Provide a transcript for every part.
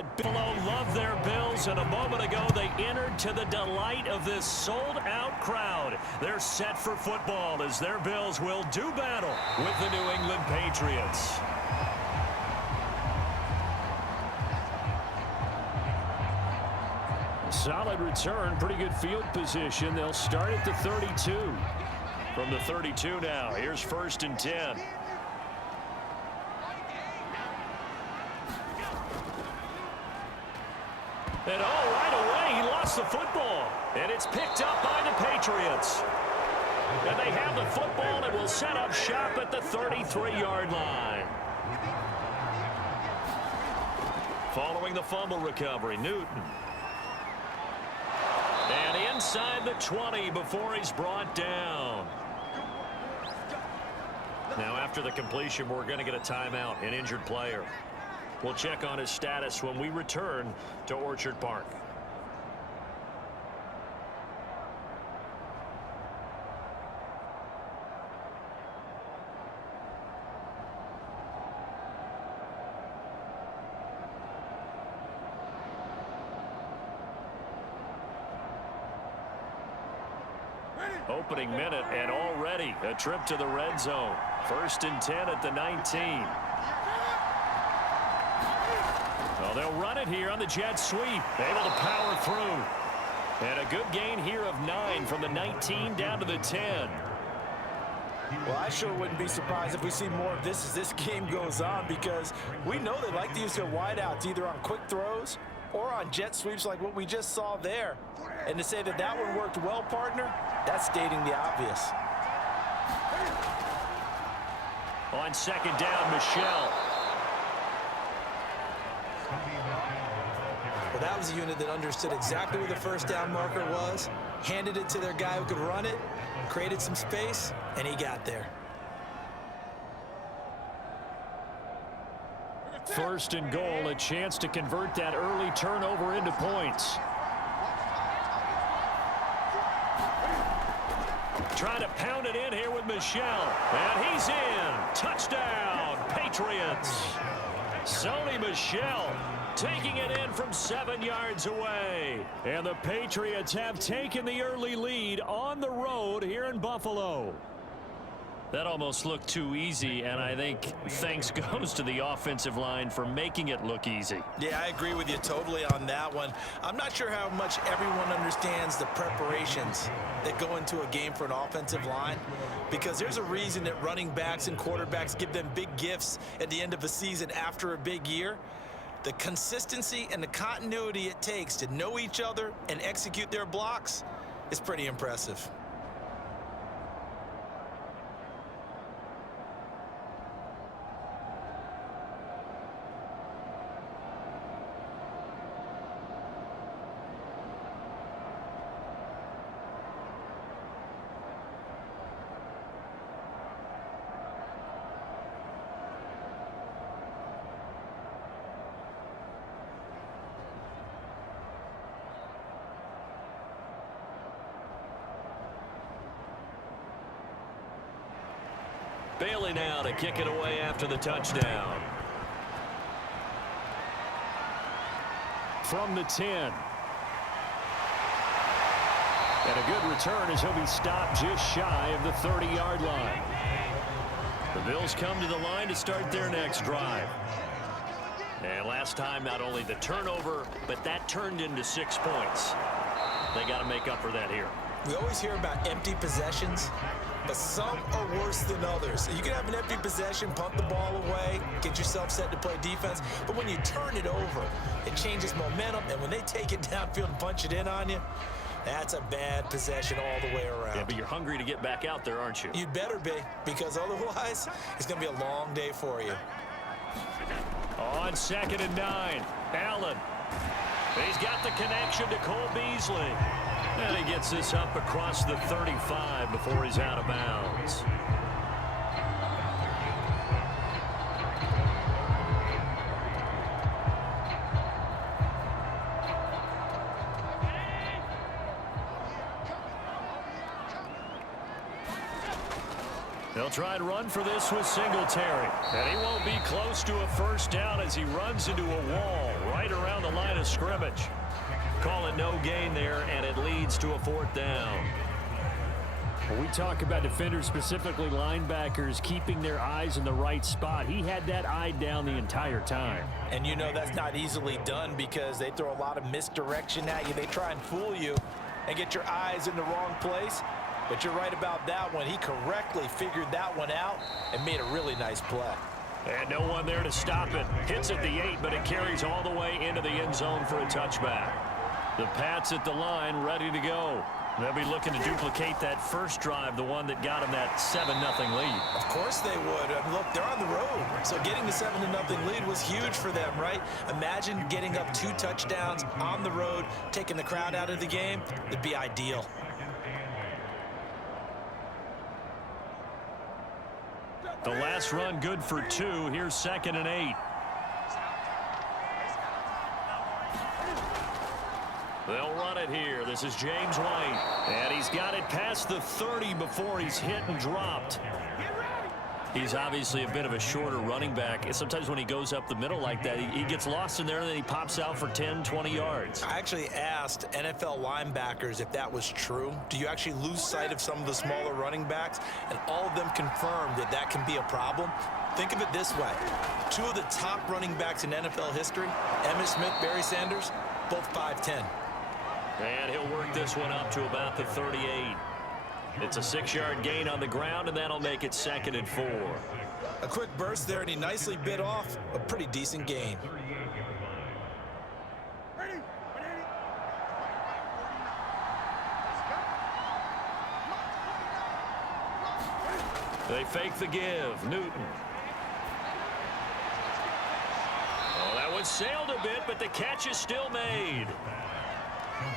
that Buffalo love their Bills, and a moment ago they entered to the delight of this sold-out crowd. They're set for football as their Bills will do battle with the New England Patriots. Solid return, pretty good field position. They'll start at the 32. From the 32 now, here's 1st and 10. And right away, he lost the football. And it's picked up by the Patriots. And they have the football and will set up shop at the 33-yard line. Following the fumble recovery, Newton. And inside the 20 before he's brought down. Now after the completion, we're going to get a timeout, an injured player. We'll check on his status when we return to Orchard Park. Opening minute, and already a trip to the red zone. 1st and 10 at the 19. Well, they'll run it here on the jet sweep. Able to power through. And a good gain here of 9 from the 19 down to the 10. Well, I sure wouldn't be surprised if we see more of this as this game goes on, because we know they like to use their wideouts either on quick throws or on jet sweeps like what we just saw there. And to say that that one worked well, partner, that's stating the obvious. On 2nd down, Michelle. Well, that was a unit that understood exactly where the 1st down marker was, handed it to their guy who could run it, created some space, and he got there. 1st and goal, a chance to convert that early turnover into points. Trying to pound it in here with Michelle. And he's in. Touchdown, Patriots. Sony Michel taking it in from 7 yards away. And the Patriots have taken the early lead on the road here in Buffalo. That almost looked too easy, and I think thanks goes to the offensive line for making it look easy. Yeah, I agree with you totally on that one. I'm not sure how much everyone understands the preparations that go into a game for an offensive line, because there's a reason that running backs and quarterbacks give them big gifts at the end of a season after a big year. The consistency and the continuity it takes to know each other and execute their blocks is pretty impressive. Bailey now to kick it away after the touchdown. From the 10. And a good return as he'll be stopped just shy of the 30-yard line. The Bills come to the line to start their next drive. And last time, not only the turnover, but that turned into 6 points. They got to make up for that here. We always hear about empty possessions, but some are worse than others. You can have an empty possession, punt the ball away, get yourself set to play defense, but when you turn it over, it changes momentum, and when they take it downfield and punch it in on you, that's a bad possession all the way around. Yeah, but you're hungry to get back out there, aren't you? You'd better be, because otherwise, it's going to be a long day for you. On 2nd and 9, Allen. He's got the connection to Cole Beasley. And he gets this up across the 35 before he's out of bounds. They'll try and run for this with Singletary. And he won't be close to a 1st down as he runs into a wall right around of scrimmage. Call it no gain there, and it leads to a 4th down. When we talk about defenders, specifically linebackers, keeping their eyes in the right spot, he had that eye down the entire time. And you know that's not easily done because they throw a lot of misdirection at you. They try and fool you and get your eyes in the wrong place. But you're right about that one. He correctly figured that one out and made a really nice play. And no one there to stop it. Hits at the 8, but it carries all the way into the end zone for a touchback. The Pats at the line, ready to go. They'll be looking to duplicate that first drive, the one that got them that 7-0 lead. Of course they would. I mean, look, they're on the road. So getting the 7-0 lead was huge for them, right? Imagine getting up 2 touchdowns on the road, taking the crowd out of the game. It'd be ideal. The last run good for 2. Here's 2nd and 8. They'll run it here. This is James White. And he's got it past the 30 before he's hit and dropped. He's obviously a bit of a shorter running back. And sometimes when he goes up the middle like that, he gets lost in there and then he pops out for 10, 20 yards. I actually asked NFL linebackers if that was true. Do you actually lose sight of some of the smaller running backs? And all of them confirmed that that can be a problem. Think of it this way. 2 of the top running backs in NFL history, Emmitt Smith, Barry Sanders, both 5'10". And he'll work this one up to about the 38. It's a 6-yard gain on the ground, and that'll make it 2nd and 4. A quick burst there, and he nicely bit off a pretty decent gain. They fake the give. Newton. Oh, that one sailed a bit, but the catch is still made.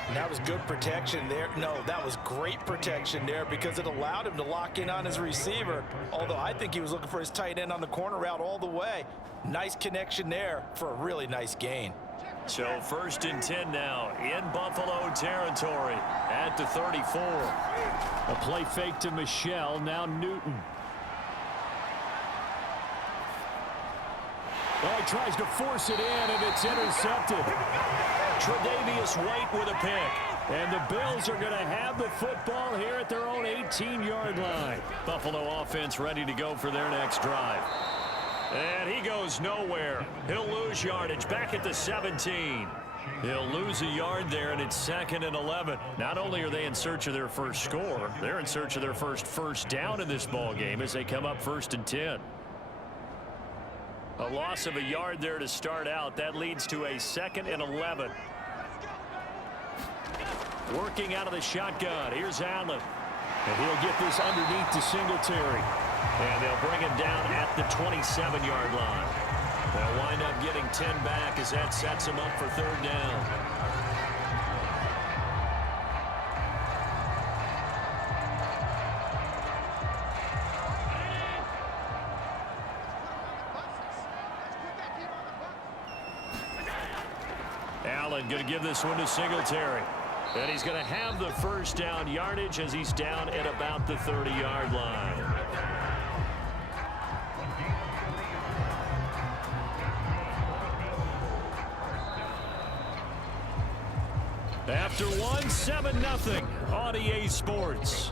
And that was good protection there. No, that was great protection there because it allowed him to lock in on his receiver. Although I think he was looking for his tight end on the corner route all the way. Nice connection there for a really nice gain. So 1st and 10 now in Buffalo territory at the 34. A play fake to Michelle. Now Newton. Oh, he tries to force it in, and it's intercepted. Tre'Davious White with a pick. And the Bills are going to have the football here at their own 18-yard line. Buffalo offense ready to go for their next drive. And he goes nowhere. He'll lose yardage back at the 17. He'll lose a yard there, and it's 2nd and 11. Not only are they in search of their first score, they're in search of their first down in this ball game as they come up 1st and 10. A loss of a yard there to start out. That leads to a 2nd and 11. Working out of the shotgun. Here's Allen. And he'll get this underneath to Singletary. And they'll bring him down at the 27-yard line. They'll wind up getting 10 back as that sets him up for 3rd down. Allen going to give this one to Singletary. And he's going to have the 1st down yardage as he's down at about the 30-yard line. After one, 7-0 on EA Sports.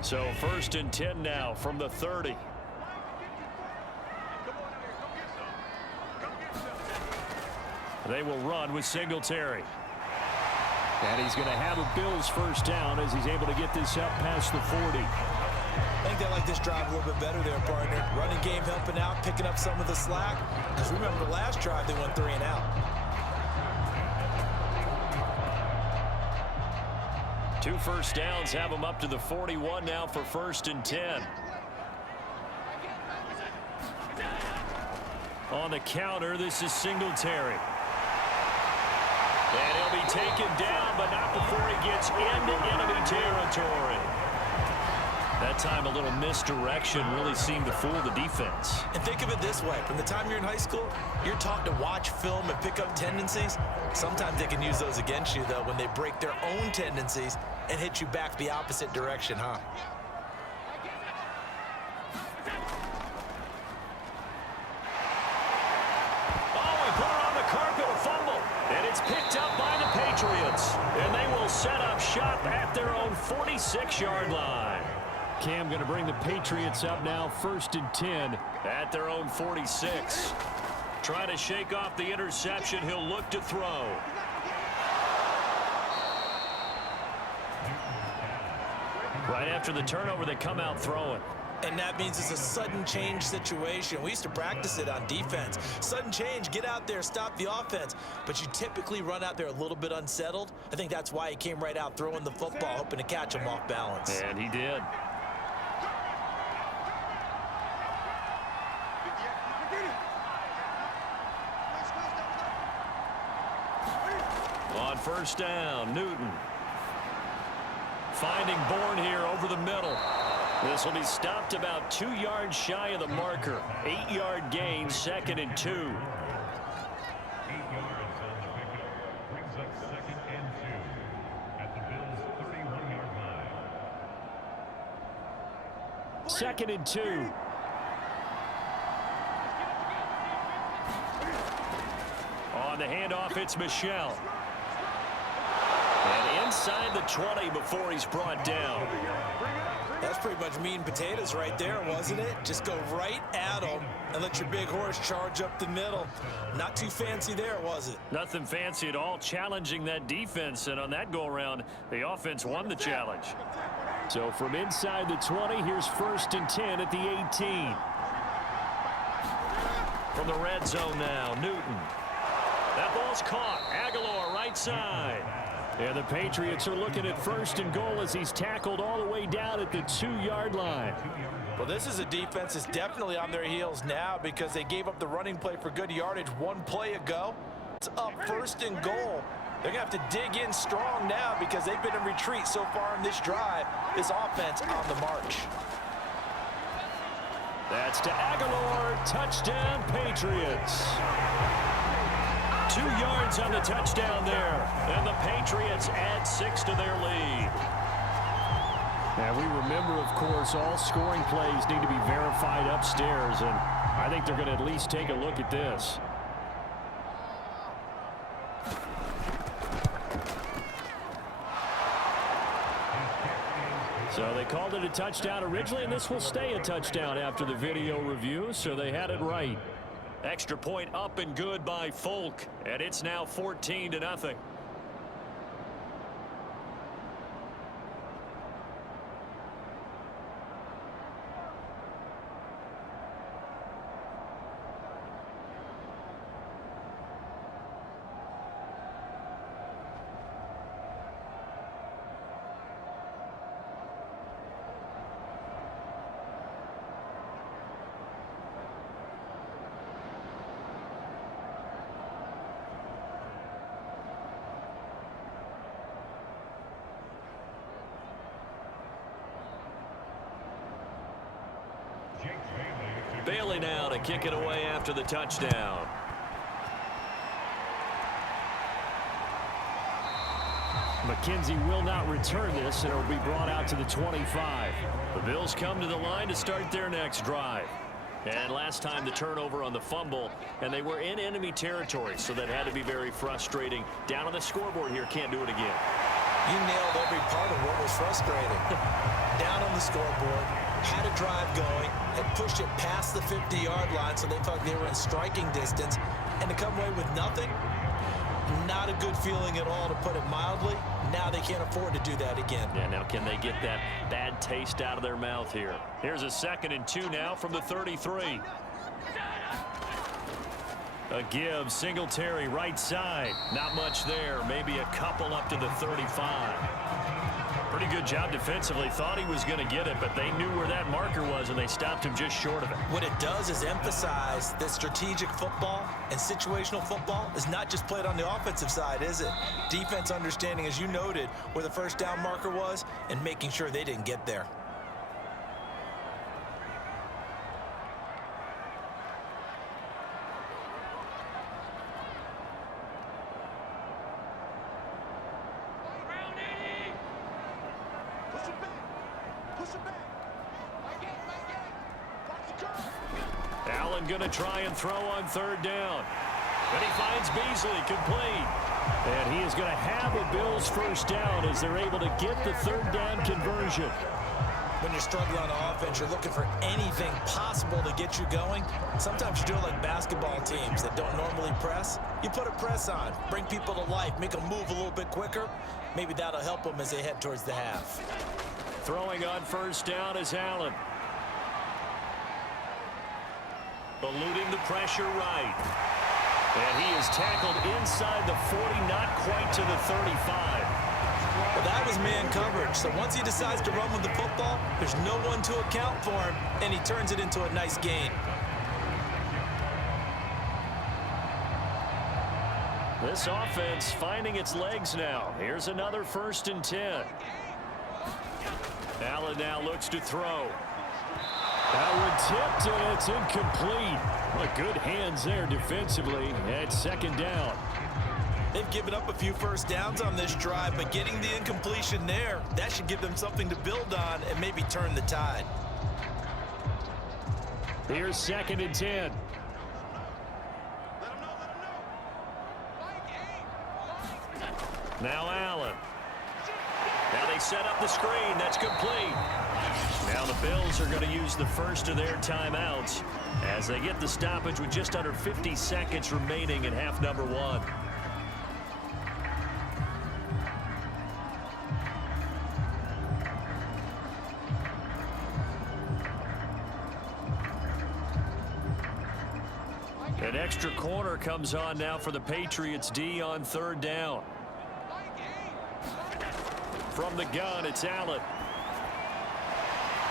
So 1st and 10 now from the 30. They will run with Singletary. And he's going to have a Bills 1st down as he's able to get this up past the 40. I think they like this drive a little bit better there, partner. Running game helping out, picking up some of the slack. Because remember the last drive, they went 3 and out. 2 1st downs have them up to the 41 now for 1st and 10. On the counter, this is Singletary. And he'll be taken down, but not before he gets into enemy territory. That time, a little misdirection really seemed to fool the defense. And think of it this way. From the time you're in high school, you're taught to watch film and pick up tendencies. Sometimes they can use those against you, though, when they break their own tendencies and hit you back the opposite direction, huh? picked up by the Patriots, and they will set up shop at their own 46-yard line. Cam going to bring the Patriots up now, 1st and 10. At their own 46. Trying to shake off the interception. He'll look to throw. Right after the turnover, they come out throwing. And that means it's a sudden change situation. We used to practice it on defense. Sudden change, get out there, stop the offense. But you typically run out there a little bit unsettled. I think that's why he came right out throwing the football, hoping to catch him off balance. And he did. On 1st down, Newton. Finding Bourne here over the middle. This will be stopped about 2 yards shy of the marker. 8-yard gain, 2nd and 2. 8 yards on the pickup. Brings up 2nd and 2 at the Bills' 31-yard line. 2nd and 2. On the handoff, it's Michel. And inside the 20 before he's brought down. That's pretty much meat and potatoes right there, wasn't it? Just go right at him and let your big horse charge up the middle. Not too fancy there, was it? Nothing fancy at all, challenging that defense. And on that go-around, the offense won the challenge. So from inside the 20, here's 1st and 10 at the 18. From the red zone now, Newton. That ball's caught. Aguilar right side. And the Patriots are looking at 1st and goal as he's tackled all the way down at the 2-yard line. Well, this is a defense that's definitely on their heels now because they gave up the running play for good yardage 1 play ago. It's up 1st and goal. They're going to have to dig in strong now because they've been in retreat so far in this drive. This offense on the march. That's to Aguilar. Touchdown, Patriots. 2 yards on the touchdown there. And the Patriots add 6 to their lead. And we remember, of course, all scoring plays need to be verified upstairs. And I think they're going to at least take a look at this. So they called it a touchdown originally, and this will stay a touchdown after the video review, so they had it right. Extra point up and good by Folk, and it's now 14-0. Bailey now to kick it away after the touchdown. McKenzie will not return this, and it will be brought out to the 25. The Bills come to the line to start their next drive. And last time the turnover on the fumble, and they were in enemy territory, so that had to be very frustrating. Down on the scoreboard here, can't do it again. You nailed every part of what was frustrating. Down on the scoreboard, had a drive going, had pushed it past the 50-yard line, so they thought they were in striking distance, and to come away with nothing, not a good feeling at all, to put it mildly. Now they can't afford to do that again. Yeah, now can they get that bad taste out of their mouth here? Here's a 2nd and 2 now from the 33. A give, Singletary right side. Not much there, maybe a couple up to the 35. Pretty good job defensively. Thought he was going to get it, but they knew where that marker was, and they stopped him just short of it. What it does is emphasize that strategic football and situational football is not just played on the offensive side, is it? Defense understanding, as you noted, where the first down marker was and making sure they didn't get there. Allen going to try and throw on 3rd down. But he finds Beasley complete. And he is going to have a Bills first down as they're able to get the third down conversion. When you're struggling on offense, you're looking for anything possible to get you going. Sometimes you do it like basketball teams that don't normally press. You put a press on, bring people to life, make them move a little bit quicker. Maybe that'll help them as they head towards the half. Throwing on first down is Allen. Eluding the pressure right. And he is tackled inside the 40, not quite to the 35. Well, that was man coverage. So once he decides to run with the football, there's no one to account for him, and he turns it into a nice gain. This offense finding its legs now. Here's another 1st and 10. Allen now looks to throw. That one tipped, and it's incomplete. Well, good hands there defensively at 2nd down. They've given up a few first downs on this drive, but getting the incompletion there, that should give them something to build on and maybe turn the tide. Here's 2nd and 10. Now Allen. Now they set up the screen. That's complete. Now the Bills are going to use the first of their timeouts as they get the stoppage with just under 50 seconds remaining in half number 1. An extra corner comes on now for the Patriots D on 3rd down. From the gun, it's Allen.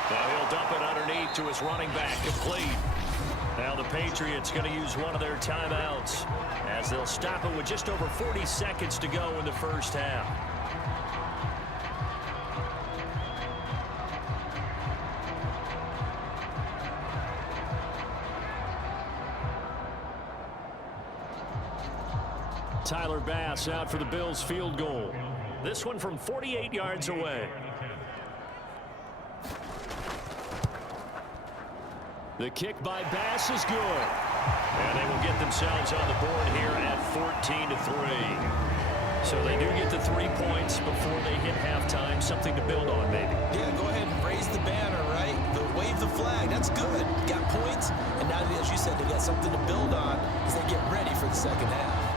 Now he'll dump it underneath to his running back, complete. Now the Patriots going to use one of their timeouts as they'll stop it with just over 40 seconds to go in the first half. Tyler Bass out for the Bills field goal. This one from 48 yards away. The kick by Bass is good. And they will get themselves on the board here at 14-3. So they do get the 3 points before they hit halftime. Something to build on, maybe. Yeah, go ahead and raise the banner, right? Wave the flag. That's good. Got points. And now, as you said, they got something to build on as they get ready for the second half.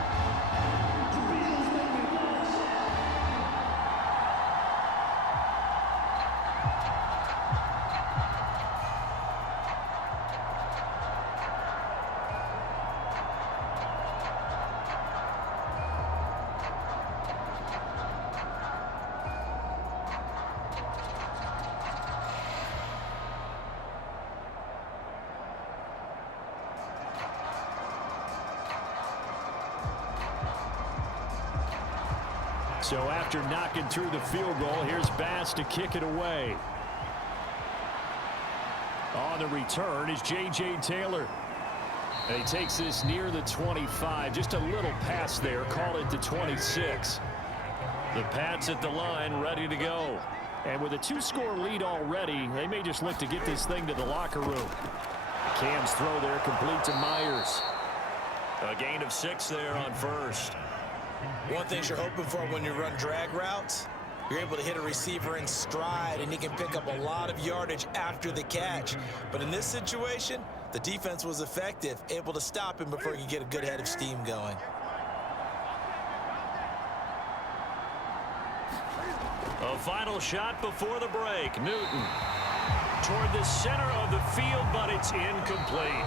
So after knocking through the field goal, here's Bass to kick it away. On the return is J.J. Taylor. And he takes this near the 25. Just a little pass there. Call it the 26. The Pats at the line ready to go. And with a 2-score lead already, they may just look to get this thing to the locker room. Cam's throw there complete to Myers. A gain of 6 there on first. One thing you're hoping for when you run drag routes, you're able to hit a receiver in stride, and he can pick up a lot of yardage after the catch. But in this situation, the defense was effective, able to stop him before he could get a good head of steam going. A final shot before the break. Newton toward the center of the field, but it's incomplete.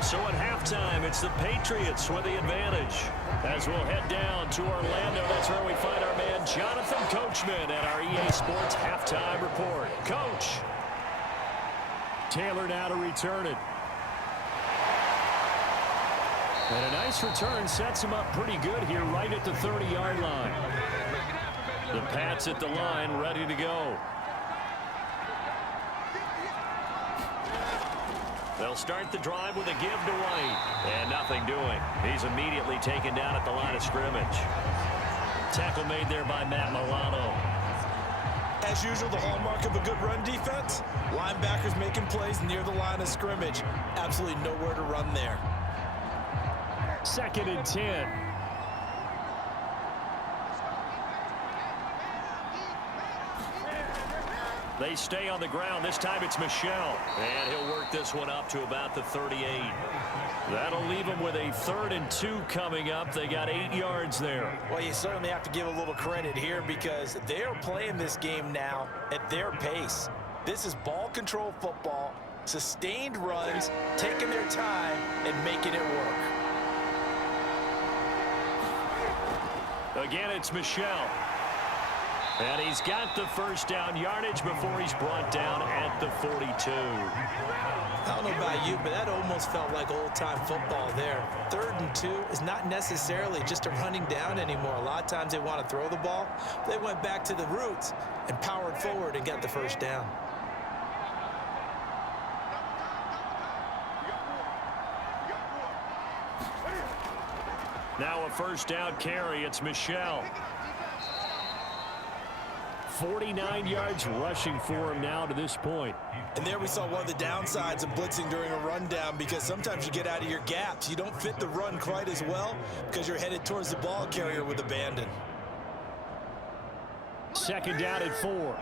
So at halftime, it's the Patriots with the advantage. As we'll head down to Orlando, that's where we find our man Jonathan Coachman at our EA Sports Halftime Report. Coach. Taylor now to return it. And a nice return sets him up pretty good here right at the 30-yard line. The Pats at the line ready to go. They'll start the drive with a give to White. And nothing doing. He's immediately taken down at the line of scrimmage. Tackle made there by Matt Milano. As usual, the hallmark of a good run defense, linebackers making plays near the line of scrimmage. Absolutely nowhere to run there. 2nd and 10. They stay on the ground. This time it's Michel. And he'll work this one up to about the 38. That'll leave them with a 3rd and 2 coming up. They got 8 yards there. Well, you certainly have to give a little credit here because they are playing this game now at their pace. This is ball control football, sustained runs, taking their time and making it work. Again, it's Michel. And he's got the first down yardage before he's brought down at the 42. I don't know about you, but that almost felt like old-time football there. 3rd and 2 is not necessarily just a running down anymore. A lot of times they want to throw the ball. They went back to the roots and powered forward and got the first down. Now a first down carry. It's Michel. 49 yards rushing for him now to this point. And there we saw one of the downsides of blitzing during a rundown because sometimes you get out of your gaps. You don't fit the run quite as well because you're headed towards the ball carrier with abandon. 2nd down and 4.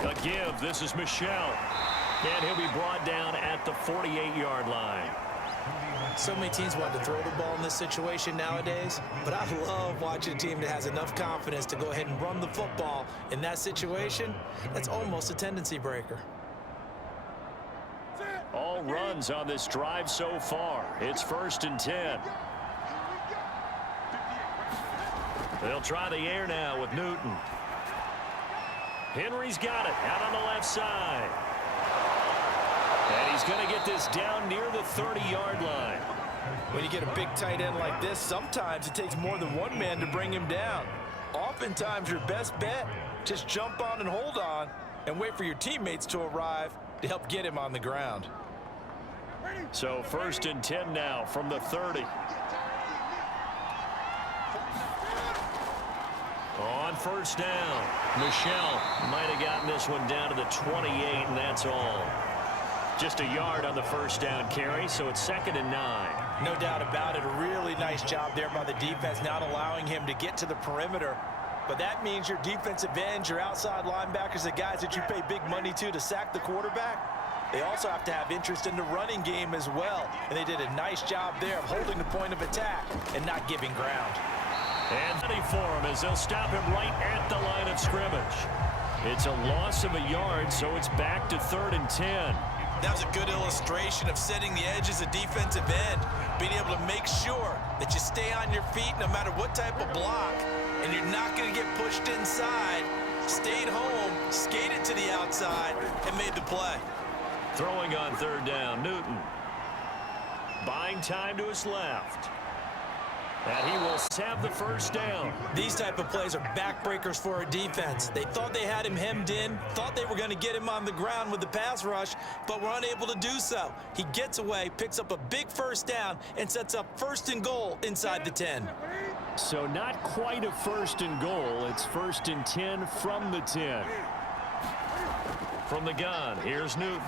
A give. This is Michel. And he'll be brought down at the 48-yard line. So many teams want to throw the ball in this situation nowadays, but I love watching a team that has enough confidence to go ahead and run the football in that situation. That's almost a tendency breaker. All runs on this drive so far. It's 1st and 10. They'll try the air now with Newton. Henry's got it out on the left side. And he's going to get this down near the 30-yard line. When you get a big tight end like this, sometimes it takes more than one man to bring him down. Oftentimes, your best bet, just jump on and hold on and wait for your teammates to arrive to help get him on the ground. So 1st and 10 now from the 30. On first down, Michel might have gotten this one down to the 28, and that's all. Just a yard on the first down carry, so it's 2nd and 9. No doubt about it. A really nice job there by the defense, not allowing him to get to the perimeter. But that means your defensive ends, your outside linebackers, the guys that you pay big money to sack the quarterback, they also have to have interest in the running game as well. And they did a nice job there of holding the point of attack and not giving ground. And ready for him as they'll stop him right at the line of scrimmage. It's a loss of a yard, so it's back to 3rd and 10. That was a good illustration of setting the edge as a defensive end, being able to make sure that you stay on your feet no matter what type of block, and you're not going to get pushed inside. Stayed home, skated to the outside, and made the play. Throwing on 3rd down, Newton. Buying time to his left. And he will have the first down. These type of plays are backbreakers for a defense. They thought they had him hemmed in, thought they were going to get him on the ground with the pass rush, but were unable to do so. He gets away, picks up a big first down, and sets up 1st and goal inside the 10. So not quite a 1st and goal. It's 1st and 10 from the 10. From the gun, here's Newton.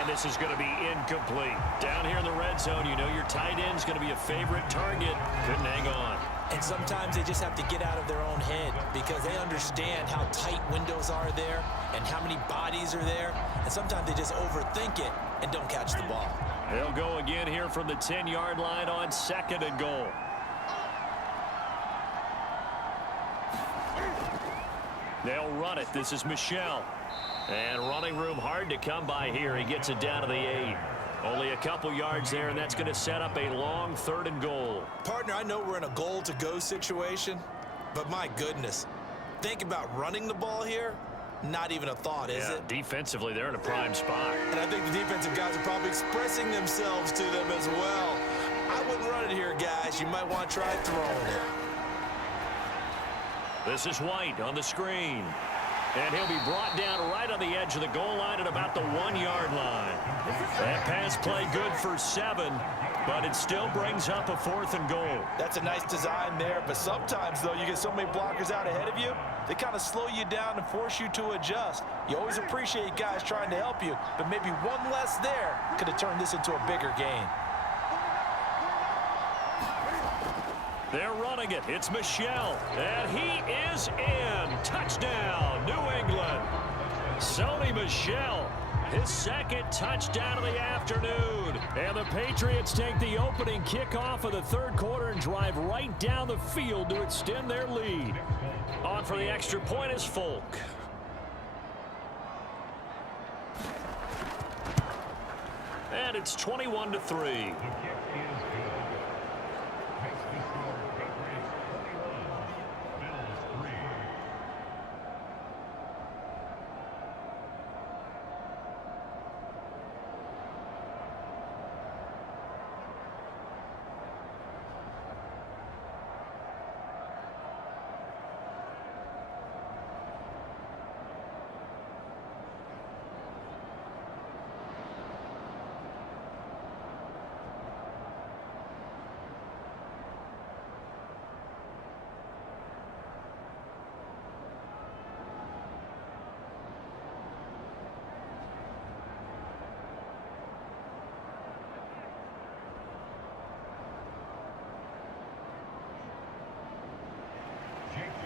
And this is going to be incomplete. Down here in the red zone, you know your tight end's going to be a favorite target. Couldn't hang on. And sometimes they just have to get out of their own head because they understand how tight windows are there and how many bodies are there. And sometimes they just overthink it and don't catch the ball. They'll go again here from the 10-yard line on 2nd and goal. They'll run it. This is Michel. And running room hard to come by here. He gets it down to the 8. Only a couple yards there, and that's going to set up a long 3rd and goal. Partner, I know we're in a goal-to-go situation, but my goodness, think about running the ball here. Not even a thought, is it? Defensively, they're in a prime spot. And I think the defensive guys are probably expressing themselves to them as well. I wouldn't run it here, guys. You might want to try throwing it. This is White on the screen. And he'll be brought down right on the edge of the goal line at about the 1-yard line. That pass play good for 7, but it still brings up a 4th and goal. That's a nice design there, but sometimes, though, you get so many blockers out ahead of you, they kind of slow you down and force you to adjust. You always appreciate guys trying to help you, but maybe one less there could have turned this into a bigger gain. They're running it. It's Michel. And he is in. Touchdown, New England. Sony Michel, his second touchdown of the afternoon. And the Patriots take the opening kickoff of the third quarter and drive right down the field to extend their lead. On for the extra point is Folk. And it's 21-3.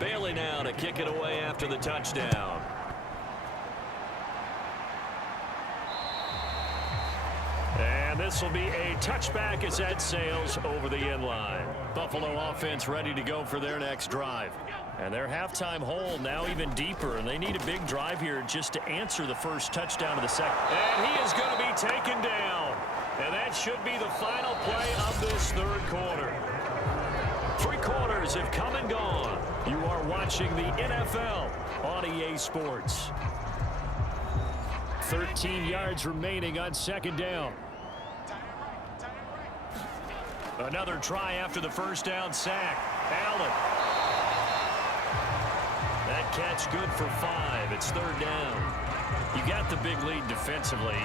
Bailey now to kick it away after the touchdown. And this will be a touchback as that sails over the end line. Buffalo offense ready to go for their next drive. And their halftime hole now even deeper, and they need a big drive here just to answer the first touchdown of the second. And he is going to be taken down. And that should be the final play of this third quarter. 3 quarters have come and gone. You are watching the NFL on EA Sports. 13 yards remaining on second down. Another try after the first down sack. Allen. That catch good for 5. It's third down. You got the big lead defensively.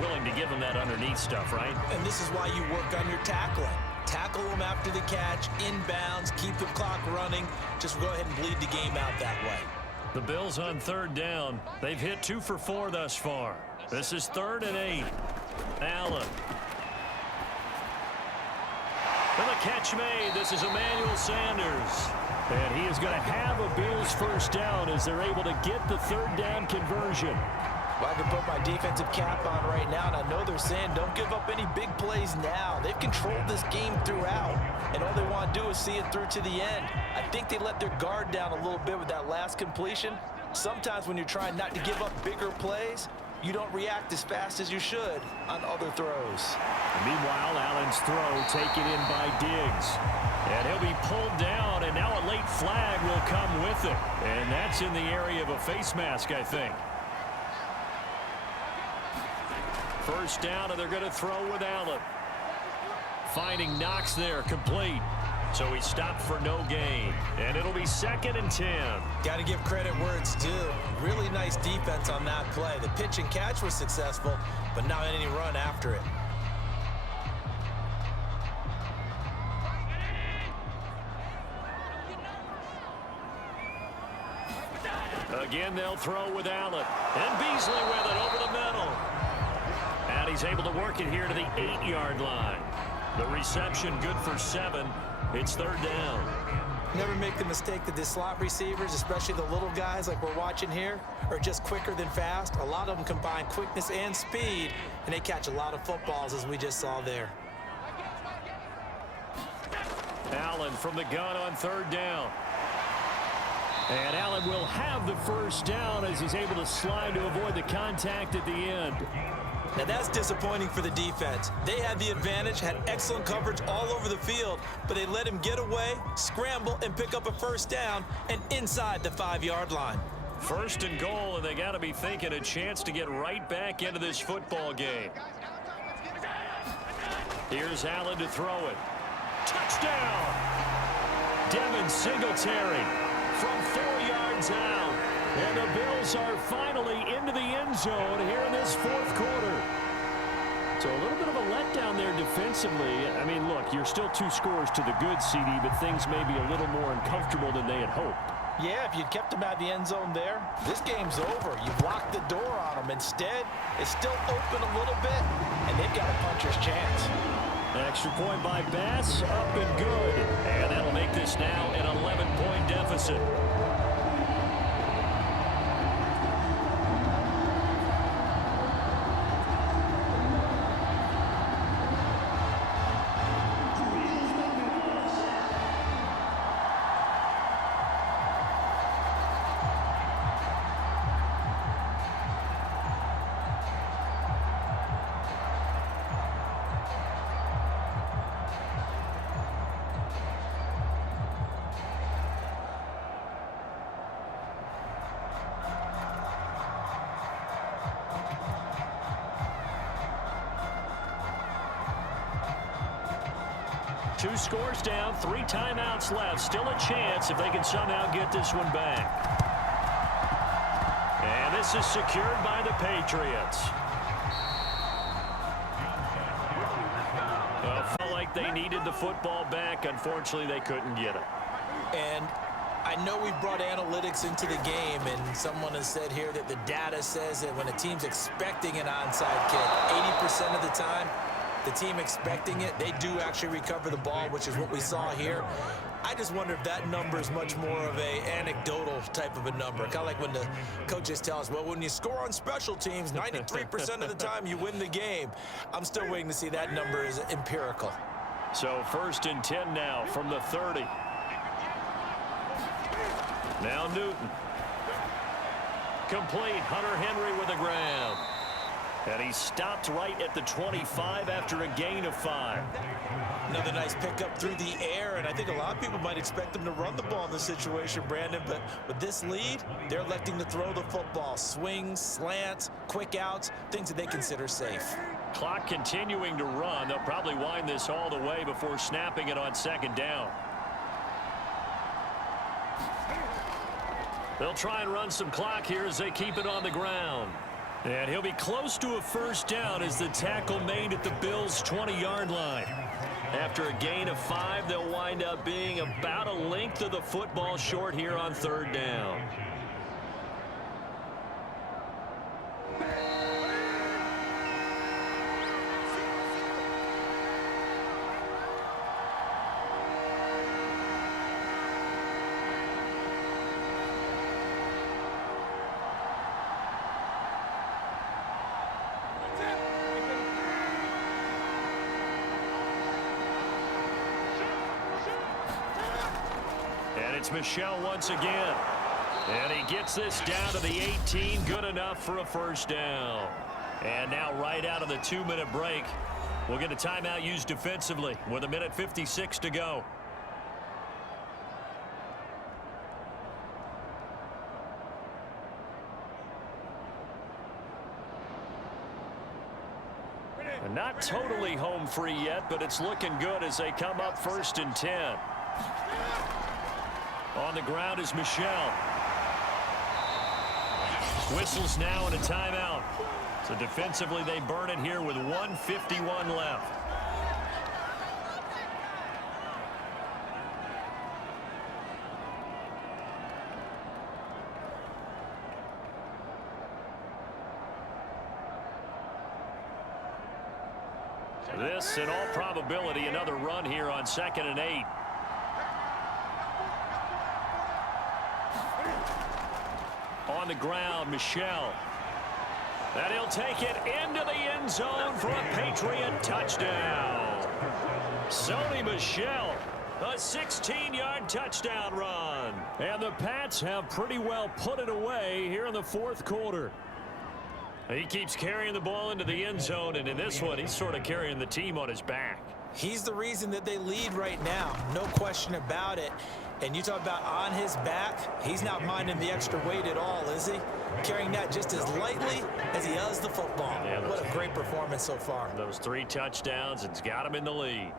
Willing to give them that underneath stuff, right? And this is why you work on your tackling. Tackle them after the catch, inbounds, keep the clock running. Just go ahead and bleed the game out that way. The Bills on third down. They've hit 2 for 4 thus far. This is 3rd and 8. Allen. And the catch made. This is Emmanuel Sanders. And he is going to have a Bills first down as they're able to get the third down conversion. Well, I can put my defensive cap on right now, and I know they're saying don't give up any big plays now. They've controlled this game throughout, and all they want to do is see it through to the end. I think they let their guard down a little bit with that last completion. Sometimes when you're trying not to give up bigger plays, you don't react as fast as you should on other throws. Meanwhile, Allen's throw taken in by Diggs. And he'll be pulled down, and now a late flag will come with it. And that's in the area of a face mask, I think. First down, and they're going to throw with Allen. Finding Knox there, complete. So he stopped for no gain. And it'll be 2nd and 10. Got to give credit where it's due. Really nice defense on that play. The pitch and catch was successful, but not any run after it. Again, they'll throw with Allen. And Beasley with it over the middle. And he's able to work it here to the 8-yard line. The reception good for 7. It's third down. Never make the mistake that the slot receivers, especially the little guys like we're watching here, are just quicker than fast. A lot of them combine quickness and speed, and they catch a lot of footballs, as we just saw there. Allen from the gun on third down. And Allen will have the first down as he's able to slide to avoid the contact at the end. Now that's disappointing for the defense. They had the advantage, had excellent coverage all over the field, but they let him get away, scramble, and pick up a first down, and inside the 5-yard line. First and goal, and they got to be thinking a chance to get right back into this football game. Here's Allen to throw it. Touchdown! Devin Singletary from 4 yards out. And the Bills are finally into the end zone here in this fourth quarter. So a little bit of a letdown there defensively. I mean, look, you're still 2 scores to the good, CD, but things may be a little more uncomfortable than they had hoped. Yeah, if you'd kept them out of the end zone there, this game's over. You've locked the door on them. Instead, it's still open a little bit, and they've got a puncher's chance. Extra point by Bass, up and good. And that'll make this now an 11-point deficit. Two scores down, 3 timeouts left. Still a chance if they can somehow get this one back. And this is secured by the Patriots. Well, felt like they needed the football back. Unfortunately, they couldn't get it. And I know we brought analytics into the game, and someone has said here that the data says that when a team's expecting an onside kick, 80% of the time, the team expecting it, they do actually recover the ball, which is what we saw here. I just wonder if that number is much more of a anecdotal type of a number. Kind of like when the coaches tell us, well, when you score on special teams, 93% of the time you win the game. I'm still waiting to see that number is empirical. So 1st and 10 now from the 30. Now Newton. Complete. Hunter Henry with the ground. And he stopped right at the 25 after a gain of 5. Another nice pickup through the air, and I think a lot of people might expect them to run the ball in this situation, Brandon, but with this lead, they're electing to throw the football. Swings, slants, quick outs, things that they consider safe. Clock continuing to run. They'll probably wind this all the way before snapping it on 2nd down. They'll try and run some clock here as they keep it on the ground. And he'll be close to a 1st down as the tackle made at the Bills' 20-yard line. After a gain of 5, they'll wind up being about a length of the football short here on 3rd down. It's Michel once again. And he gets this down to the 18. Good enough for a 1st down. And now right out of the 2-minute break, we'll get a timeout used defensively with 1:56 to go. And not totally home free yet, but it's looking good as they come up 1st and 10. On the ground is Michel. Whistles now and a timeout. So defensively they burn it here with 1:51 left. This, in all probability, another run here on 2nd and 8. On the ground, Michel. And he'll take it into the end zone for a Patriot touchdown. Sony Michel, a 16-yard touchdown run. And the Pats have pretty well put it away here in the 4th quarter. He keeps carrying the ball into the end zone, and in this one, he's sort of carrying the team on his back. He's the reason that they lead right now, no question about it. And you talk about on his back, he's not minding the extra weight at all, is he? Carrying that just as lightly as he does the football. Yeah, what a great performance so far. Those 3 touchdowns, it's got him in the lead.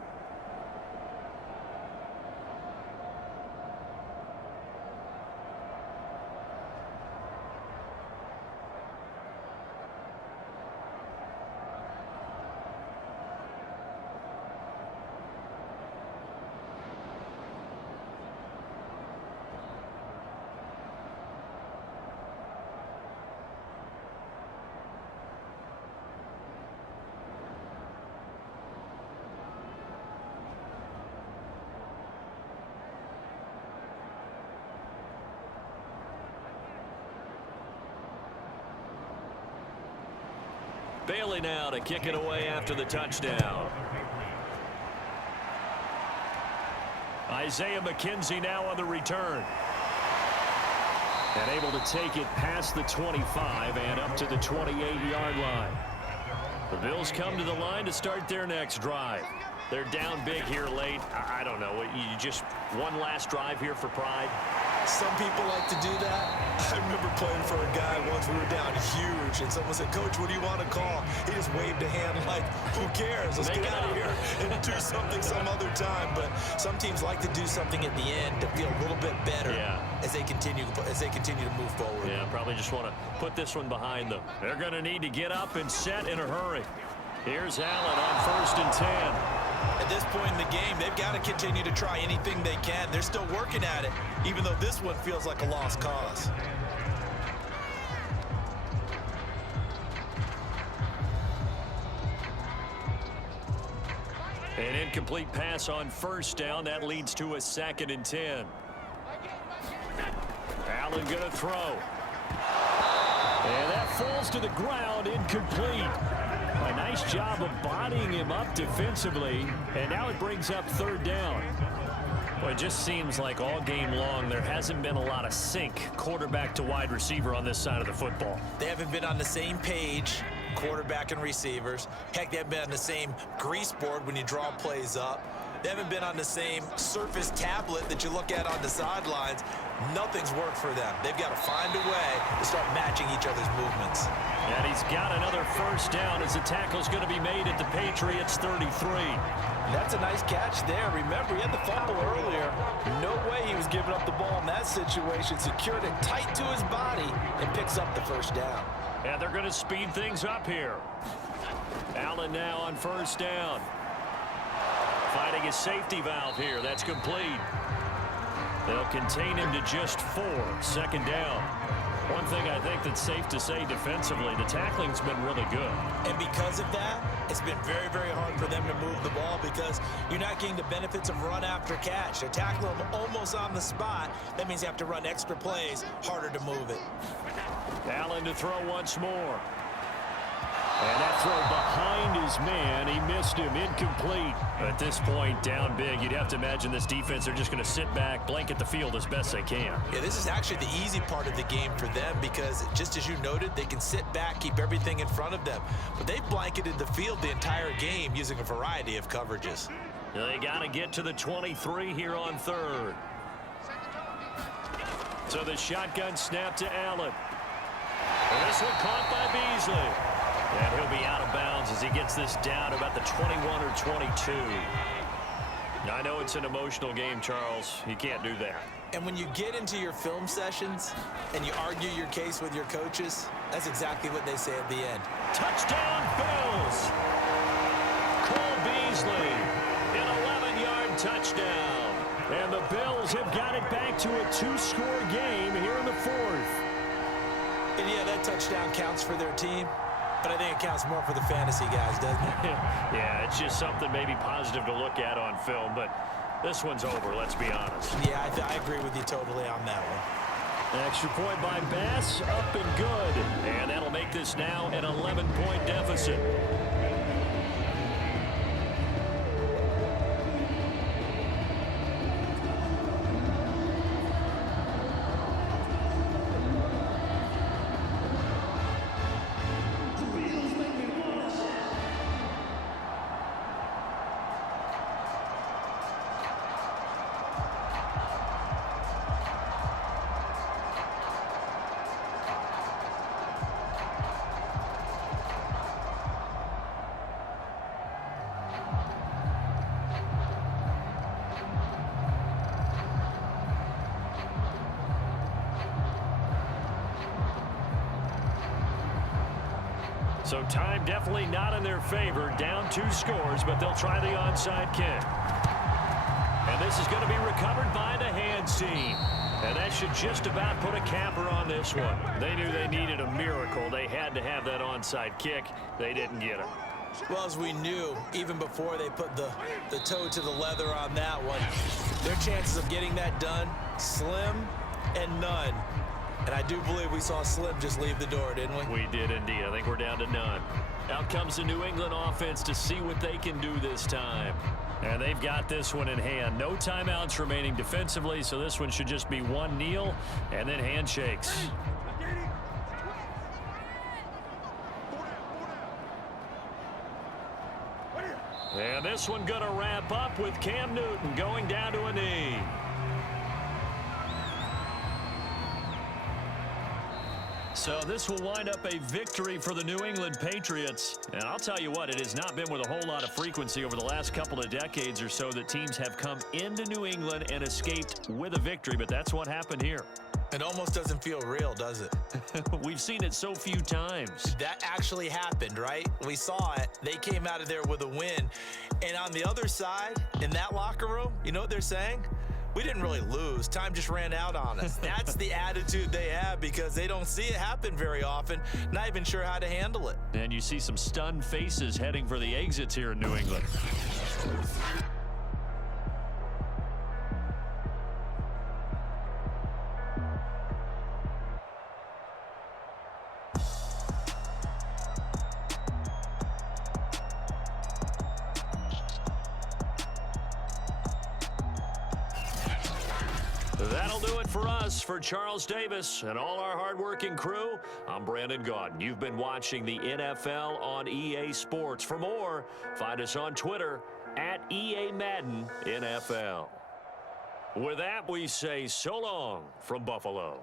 Bailey now to kick it away after the touchdown. Isaiah McKenzie now on the return. And able to take it past the 25 and up to the 28-yard line. The Bills come to the line to start their next drive. They're down big here late. I don't know. You just one last drive here for pride? Some people like to do that. I remember playing for a guy once. We were down huge, and someone said, "Coach, what do you want to call?" He just waved a hand like, "Who cares? Let's get out of here and do something some other time." But some teams like to do something at the end to feel a little bit better as they continue to move forward. Yeah, probably just want to put this one behind them. They're going to need to get up and set in a hurry. Here's Allen on 1st and 10. At this point in the game, they've got to continue to try anything they can. They're still working at it, even though this one feels like a lost cause. An incomplete pass on 1st down. That leads to a 2nd and 10. Allen going to throw. And that falls to the ground, incomplete. A nice job of bodying him up defensively, and now it brings up 3rd down. Well, it just seems like all game long there hasn't been a lot of sync quarterback to wide receiver on this side of the football. They haven't been on the same page, quarterback and receivers. Heck, they haven't been on the same grease board when you draw plays up. They haven't been on the same surface tablet that you look at on the sidelines. Nothing's worked for them. They've got to find a way to start matching each other's movements. And he's got another 1st down as the tackle's going to be made at the Patriots 33. That's a nice catch there. Remember, he had the fumble earlier. No way he was giving up the ball in that situation. Secured it tight to his body and picks up the 1st down. And they're going to speed things up here. Allen now on 1st down. Finding his safety valve here. That's complete. They'll contain him to just 4. 2nd down. One thing I think that's safe to say defensively, the tackling's been really good. And because of that, it's been very, very hard for them to move the ball because you're not getting the benefits of run after catch. They're tackling them almost on the spot. That means you have to run extra plays, harder to move it. Allen to throw once more. And that throw behind his man, he missed him, incomplete. At this point, down big, you'd have to imagine this defense, they're just going to sit back, blanket the field as best they can. Yeah, this is actually the easy part of the game for them because, just as you noted, they can sit back, keep everything in front of them. But they've blanketed the field the entire game using a variety of coverages. They got to get to the 23 here on 3rd. So the shotgun snap to Allen. And this one caught by Beasley. And he'll be out of bounds as he gets this down about the 21 or 22. Now, I know it's an emotional game, Charles. You can't do that. And when you get into your film sessions and you argue your case with your coaches, that's exactly what they say at the end. Touchdown, Bills! Cole Beasley, an 11-yard touchdown. And the Bills have got it back to a 2-score game here in the 4th. And yeah, that touchdown counts for their team. But I think it counts more for the fantasy guys, doesn't it? Yeah, it's just something maybe positive to look at on film, but this one's over, let's be honest. Yeah, I agree with you totally on that one. An extra point by Bass, up and good. And that'll make this now an 11-point deficit. So time definitely not in their favor. Down 2 scores, but they'll try the onside kick. And this is going to be recovered by the hands team. And that should just about put a capper on this one. They knew they needed a miracle. They had to have that onside kick. They didn't get it. Well, as we knew, even before they put the toe to the leather on that one, their chances of getting that done, slim and none. And I do believe we saw Slim just leave the door, didn't we? We did indeed. I think we're down to none. Out comes the New England offense to see what they can do this time. And they've got this one in hand. No timeouts remaining defensively, so this one should just be one kneel and then handshakes. And this one going to wrap up with Cam Newton going down to a knee. So this will wind up a victory for the New England Patriots. And I'll tell you what, it has not been with a whole lot of frequency over the last couple of decades or so that teams have come into New England and escaped with a victory, but that's what happened here. It almost doesn't feel real, does it? We've seen it so few times. That actually happened, right? We saw it. They came out of there with a win. And on the other side, in that locker room, you know what they're saying? We didn't really lose. Time just ran out on us. That's the attitude they have because they don't see it happen very often, not even sure how to handle it. And you see some stunned faces heading for the exits here in New England. That'll do it for us. For Charles Davis and all our hardworking crew, I'm Brandon Gaudin. You've been watching the NFL on EA Sports. For more, find us on Twitter at EA Madden NFL. With that, we say so long from Buffalo.